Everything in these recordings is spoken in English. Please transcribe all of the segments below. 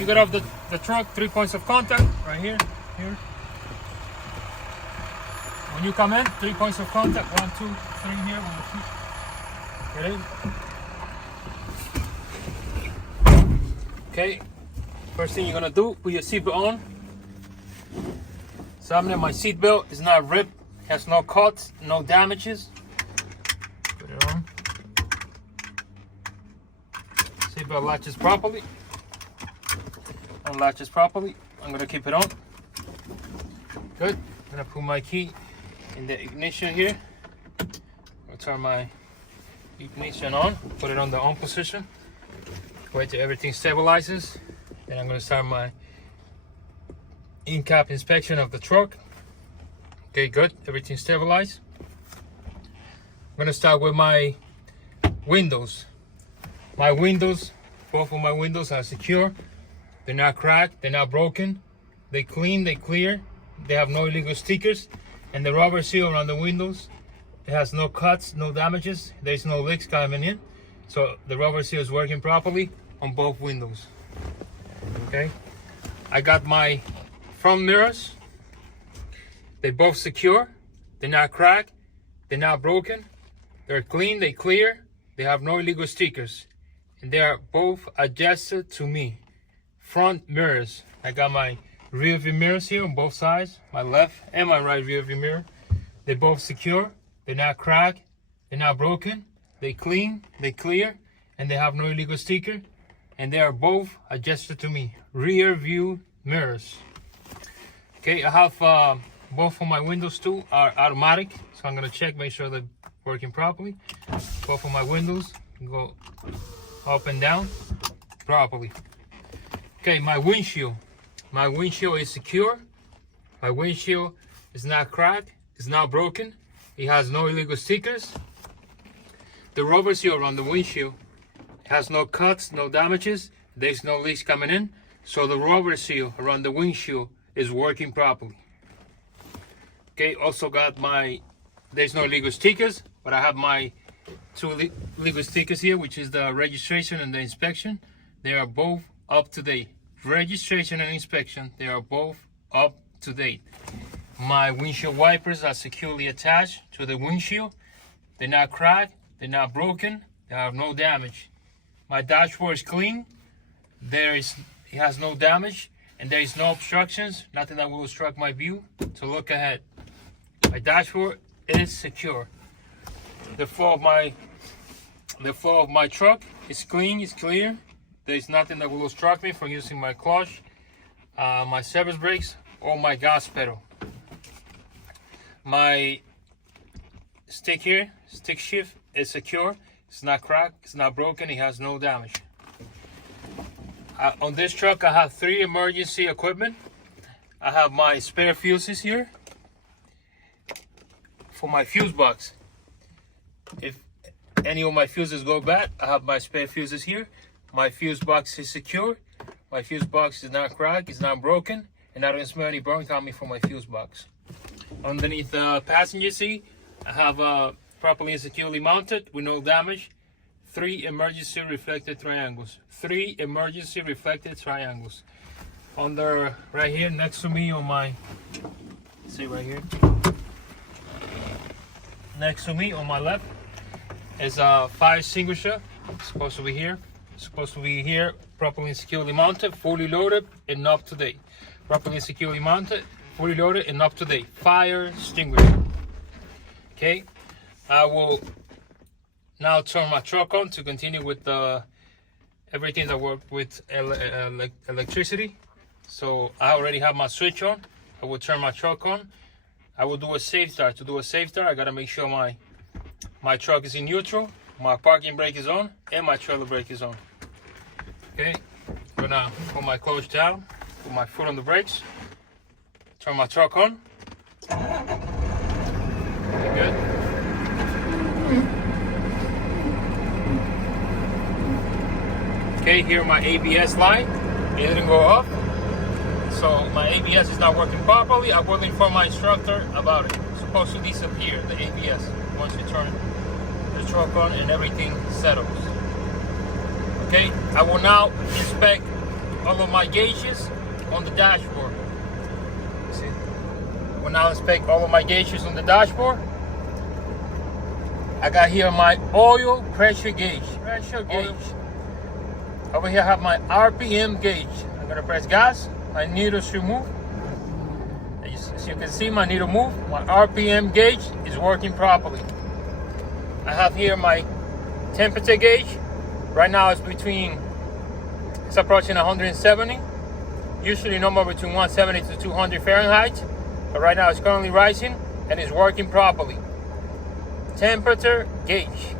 you get off the truck, 3 points of contact right here. When you come in, 3 points of contact. 1, 2, 3 here. 1, 2. Get in. Okay. First thing you're gonna do, put your seatbelt on. So my seatbelt is not ripped, has no cuts, no damages. Put it on. Seatbelt latches properly. Unlatches properly. I'm gonna keep it on. Good. I'm gonna put my key in the ignition here. I'll turn my ignition on. Put it on the on position. Wait till everything stabilizes. Then I'm gonna start my in-cab inspection of the truck. Okay, good. Everything stabilized. I'm gonna start with my windows. My windows, both of my windows are secure. They're not cracked, they're not broken. They clean, they clear. They have no illegal stickers. And the rubber seal around the windows, it has no cuts, no damages. There's no leaks coming in. So the rubber seal is working properly on both windows. Okay. I got my front mirrors. They both secure. They're not cracked. They're not broken. They're clean, they clear. They have no illegal stickers. And they are both adjusted to me. Front mirrors. I got my rear view mirrors here on both sides, my left and my right rear view mirror. They're both secure. They're not cracked. They're not broken. They clean, they clear, and they have no illegal sticker. And they are both adjusted to me. Rear view mirrors. Okay, I have both of my windows too are automatic, so I'm gonna check, make sure they're working properly. Both of my windows go up and down properly. Okay, my windshield. My windshield is secure. My windshield is not cracked. It's not broken. It has no illegal stickers. The rubber seal around the windshield has no cuts, no damages. There's no leaks coming in. So the rubber seal around the windshield is working properly. Okay, also got there's no illegal stickers, but I have my 2 legal stickers here, which is the registration and the inspection. They are both up to date. Registration and inspection, they are both up to date. My windshield wipers are securely attached to the windshield. They're not cracked, they're not broken, they have no damage. My dashboard is clean. It has no damage, and there is no obstructions, nothing that will obstruct my view to look ahead. My dashboard is secure. The floor of my truck is clean, it's clear. There is nothing that will obstruct me from using my clutch, my service brakes, or my gas pedal. My stick here, stick shift, is secure. It's not cracked, it's not broken, it has no damage. On this truck, I have 3 emergency equipment. I have my spare fuses here for my fuse box. If any of my fuses go bad, I have my spare fuses here. My fuse box is secure. My fuse box is not cracked, it's not broken, and I don't smell any burn coming from my fuse box. Underneath the passenger seat, I have properly and securely mounted with no damage, 3 emergency reflected triangles. 3 emergency reflected triangles. Under right here next to me on my, see right here, next to me on my left is a fire extinguisher. It's supposed to be here. It's supposed to be here, properly and securely mounted, fully loaded and up to date. Properly and securely mounted, fully loaded and up to date. Fire extinguisher. Okay, I will now turn my truck on to continue with everything that works with electricity. So I already have my switch on. I will turn my truck on. I will do a safe start. To do a safe start, I gotta make sure my truck is in neutral, my parking brake is on, and my trailer brake is on. Okay, I'm gonna put my clutch down, put my foot on the brakes, turn my truck on. Okay, good. Okay, here my ABS light, it didn't go up. So my ABS is not working properly. I will inform my instructor about it. It's supposed to disappear, the ABS, once you turn the truck on and everything settles. Okay, I will now inspect all of my gauges on the dashboard. See? We'll now inspect all of my gauges on the dashboard. I got here my oil pressure gauge. Over here I have my RPM gauge. I'm gonna press gas. My needle should move. As you can see, my needle move. My RPM gauge is working properly. I have here my temperature gauge. Right now it's approaching 170. Usually normal between 170 to 200 Fahrenheit. But right now it's currently rising and it's working properly. Temperature gauge.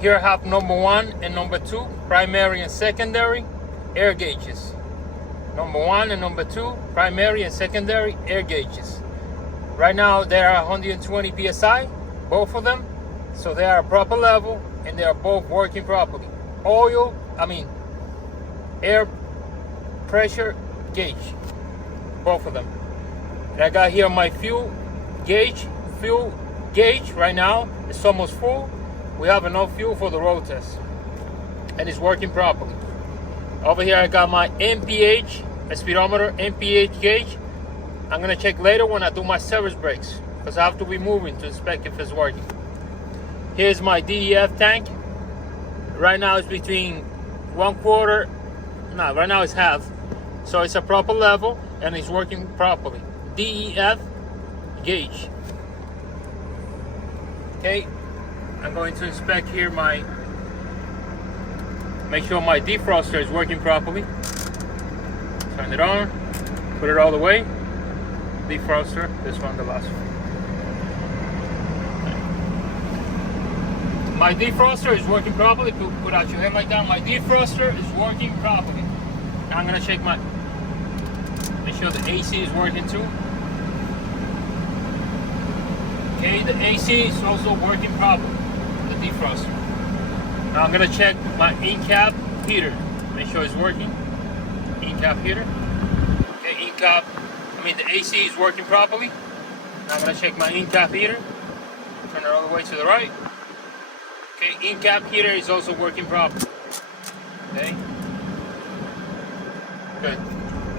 Here I have number 1 and number 2, primary and secondary air gauges. Number 1 and number 2, primary and secondary air gauges. Right now they are 120 psi, both of them. So they are a proper level and they are both working properly. Air pressure gauge, both of them. And I got here my fuel gauge. Right now it's almost full. We have enough fuel for the road test and it's working properly. Over here I got my MPH, a speedometer MPH gauge. I'm gonna check later when I do my service brakes because I have to be moving to inspect if it's working. Here's my DEF tank. Right now it's between right now it's half. So it's a proper level and it's working properly. DEF gauge. Okay, I'm going to inspect here make sure my defroster is working properly. Turn it on, put it all the way. Defroster, this one, the last one. My defroster is working properly. Put out your head like that. My defroster is working properly. Now I'm gonna check make sure the AC is working too. Okay, the AC is also working properly, the defroster. Now I'm gonna check my Incab heater. Make sure it's working. Incab heater. Okay, the AC is working properly. Now I'm gonna check my Incab heater. Turn it all the way to the right. Okay, Incab heater is also working properly. Okay. Good.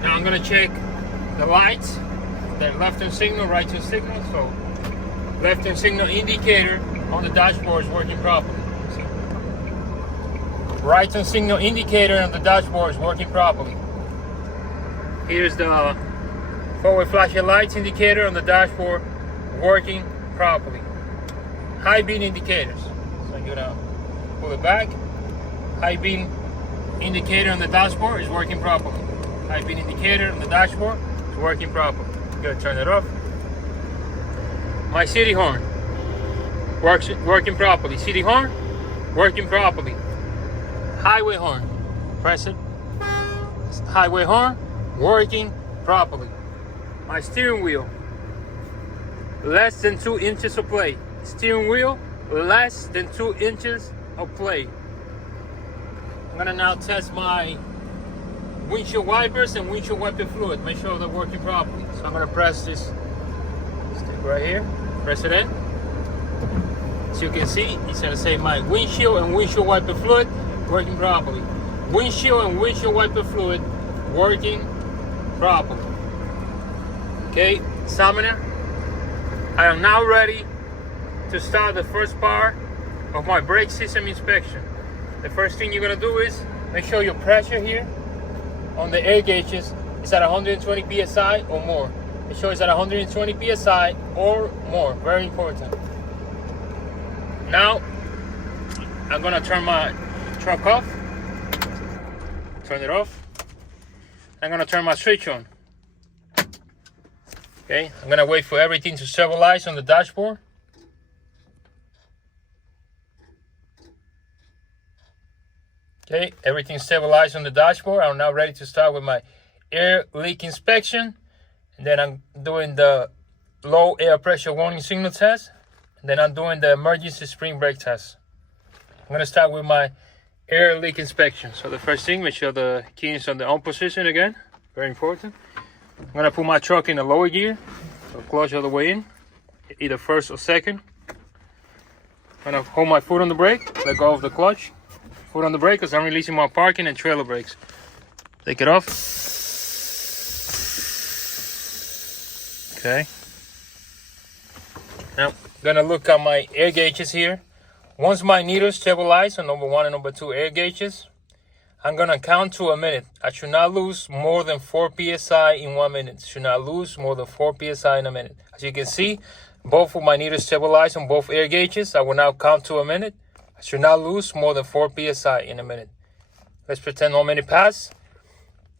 Now I'm gonna check the lights. The left turn signal, right turn signal. So left turn signal indicator on the dashboard is working properly. See? Right turn signal indicator on the dashboard is working properly. Here's the forward flashing lights indicator on the dashboard working properly. High beam indicators. So I'm gonna pull it back. High beam indicator on the dashboard is working properly. High beam indicator on the dashboard is working properly. I'm gonna turn it off. My city horn working properly. City horn working properly. Highway horn, press it. Highway horn working properly. My steering wheel, less than 2 inches of play. Steering wheel, less than 2 inches of play. I'm gonna now test my windshield wipers and windshield wiper fluid. Make sure they're working properly. So I'm gonna press this stick right here. Press it in. As you can see, it's gonna say my windshield and windshield wiper fluid working properly. Windshield and windshield wiper fluid working properly. Okay, examiner. I am now ready to start the first part of my brake system inspection. The first thing you're gonna do is make sure your pressure here on the air gauges is at 120 psi or more. Make sure it's at 120 psi or more. Very important. Now I'm gonna turn my truck off. Turn it off. I'm gonna turn my switch on. Okay, I'm gonna wait for everything to stabilize on the dashboard. Okay, everything stabilized on the dashboard. I'm now ready to start with my air leak inspection. And then I'm doing the low air pressure warning signal test. And then I'm doing the emergency spring brake test. I'm gonna start with my air leak inspection. So the first thing, make sure the key is on the on position again. Very important. I'm gonna put my truck in the lower gear. So clutch all the way in, either first or second. I'm gonna hold my foot on the brake, let go of the clutch. Foot on the brake because I'm releasing my parking and trailer brakes. Take it off. Okay. Now, I'm gonna look at my air gauges here. Once my needles stabilize on number 1 and number 2 air gauges, I'm gonna count to a minute. I should not lose more than 4 psi in 1 minute. Should not lose more than 4 psi in a minute. As you can see, both of my needles stabilize on both air gauges. I will now count to a minute. I should not lose more than 4 psi in a minute. Let's pretend 1 minute passed.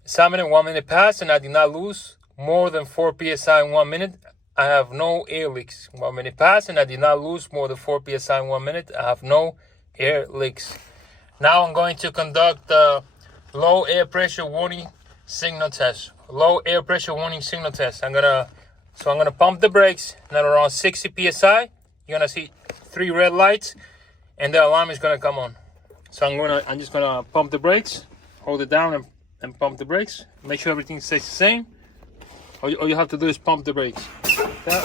1 minute passed, and I did not lose more than 4 psi in 1 minute. I have no air leaks. 1 minute passed, and I did not lose more than 4 psi in 1 minute. I have no air leaks. Now I'm going to conduct the low air pressure warning signal test. Low air pressure warning signal test. I'm gonna pump the brakes, and at around 60 psi, you're gonna see 3 red lights, and the alarm is gonna come on. So I'm just gonna pump the brakes, hold it down, and pump the brakes. Make sure everything stays the same. All you have to do is pump the brakes. Okay.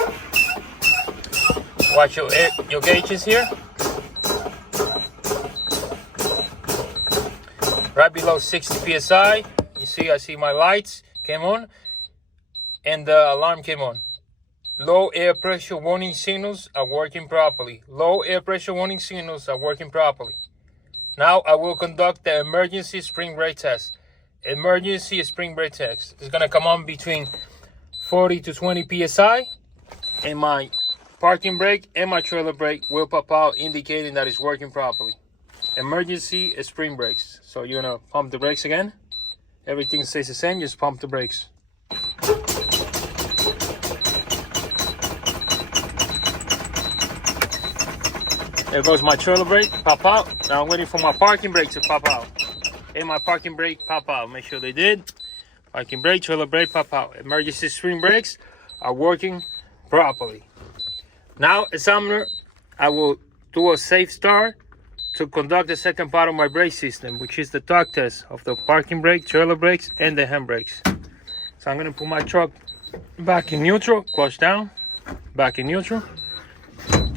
Watch your gauges here. Right below 60 psi, I see my lights came on, and the alarm came on. Low air pressure warning signals are working properly. Low air pressure warning signals are working properly. Now I will conduct the emergency spring brake test. Emergency spring brake test. It's gonna come on between 40 to 20 psi, and my parking brake and my trailer brake will pop out, indicating that it's working properly. Emergency spring brakes. So you're gonna pump the brakes again. Everything stays the same, just pump the brakes. There goes my trailer brake, pop out. Now I'm waiting for my parking brake to pop out. And my parking brake pop out. Make sure they did. Parking brake, trailer brake, pop out. Emergency spring brakes are working properly. Now, examiner, I will do a safe start to conduct the second part of my brake system, which is the torque test of the parking brake, trailer brakes, and the handbrakes. So I'm gonna put my truck back in neutral, clutch down, back in neutral.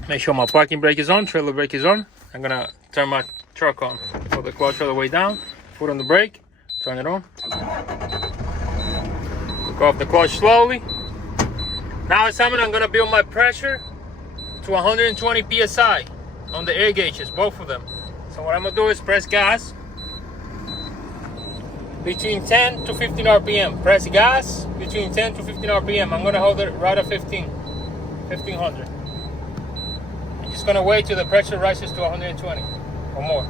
Make sure my parking brake is on, trailer brake is on. I'm gonna turn my truck on. Put the clutch all the way down, foot on the brake, turn it on. Go off the clutch slowly. Now I'm gonna build my pressure to 120 psi on the air gauges, both of them. So what I'm gonna do is press gas between 10 to 15 RPM. Press gas between 10 to 15 RPM. I'm gonna hold it right at 1500. I'm just gonna wait till the pressure rises to 120 or more.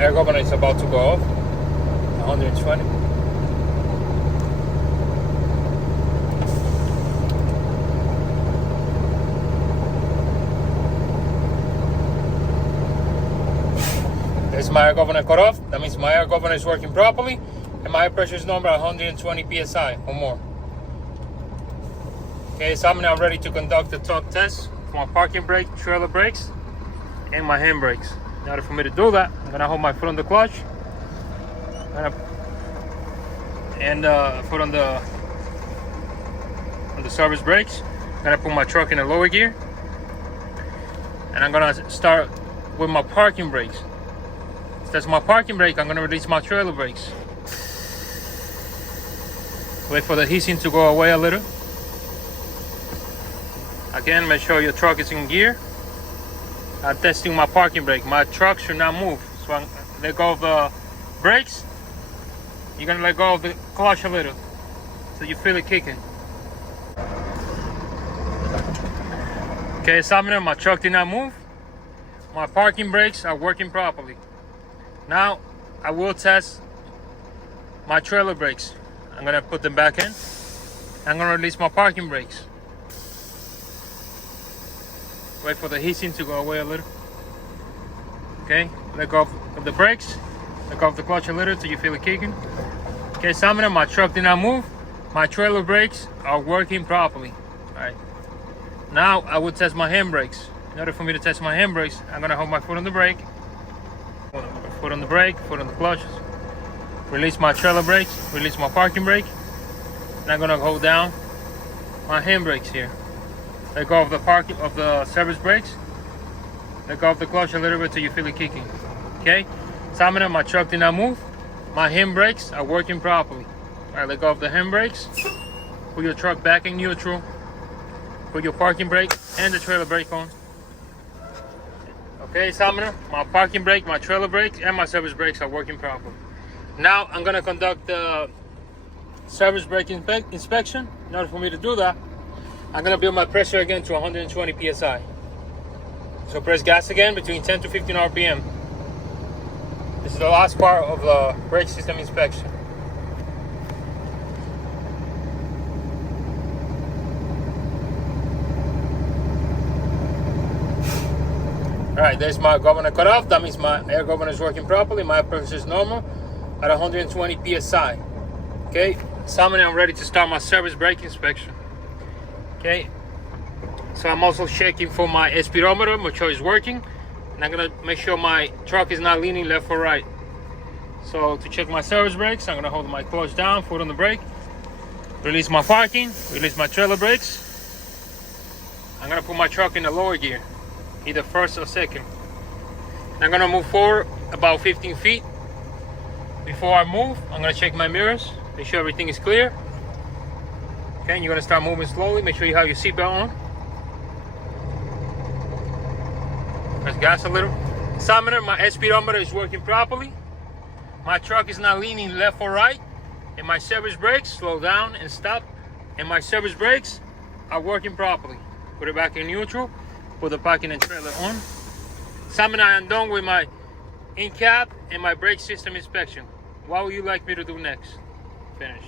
Air governor is about to go off. 120. There's my air governor cut off. That means my air governor is working properly, and my air pressure is number 120 psi or more. Okay, so I'm now ready to conduct the torque test for my parking brake, trailer brakes, and my handbrakes. In order for me to do that, I'm gonna hold my foot on the clutch and foot on the service brakes. I'm gonna put my truck in the lower gear, and I'm gonna start with my parking brakes. If that's my parking brake, I'm gonna release my trailer brakes. Wait for the hissing to go away a little. Again, make sure your truck is in gear. I'm testing my parking brake. My truck should not move. So I'm let go of the brakes. You're gonna let go of the clutch a little so you feel it kicking. Okay, examiner, my truck did not move. My parking brakes are working properly. Now I will test my trailer brakes. I'm gonna put them back in. I'm gonna release my parking brakes. Wait for the hissing to go away a little. Okay, let go of the brakes. Let go of the clutch a little till you feel it kicking. Okay, examiner, my truck did not move. My trailer brakes are working properly. All right. Now I will test my handbrakes. In order for me to test my handbrakes, I'm gonna hold my foot on the brake. Foot on the brake, foot on the clutch. Release my trailer brakes, release my parking brake. And I'm gonna hold down my handbrakes here. Let go of the service brakes. Let go of the clutch a little bit till you feel it kicking. Okay? Examiner, my truck did not move. My handbrakes are working properly. Alright, let go of the handbrakes. Put your truck back in neutral. Put your parking brake and the trailer brake on. Okay, examiner, my parking brake, my trailer brake, and my service brakes are working properly. Now I'm gonna conduct the service brake inspection. In order for me to do that, I'm gonna build my pressure again to 120 psi. So press gas again between 10 to 15 RPM. This is the last part of the brake system inspection. Alright, there's my governor cut off. That means my air governor is working properly. My pressure is normal at 120 psi. Okay, examiner, I'm ready to start my service brake inspection. Okay, so I'm also checking for my speedometer, make sure it's working, and I'm gonna make sure my truck is not leaning left or right. So to check my service brakes, I'm gonna hold my clutch down, foot on the brake, release my parking, release my trailer brakes. I'm gonna put my truck in the lower gear, either first or second. And I'm gonna move forward about 15 feet. Before I move, I'm gonna check my mirrors, make sure everything is clear. Okay, and you're gonna start moving slowly. Make sure you have your seatbelt on. Press gas a little. Examiner, my speedometer is working properly. My truck is not leaning left or right. And my service brakes, slow down and stop. And my service brakes are working properly. Put it back in neutral. Put the parking and trailer on. Examiner, I am done with my in-cab and my brake system inspection. What would you like me to do next? Finish.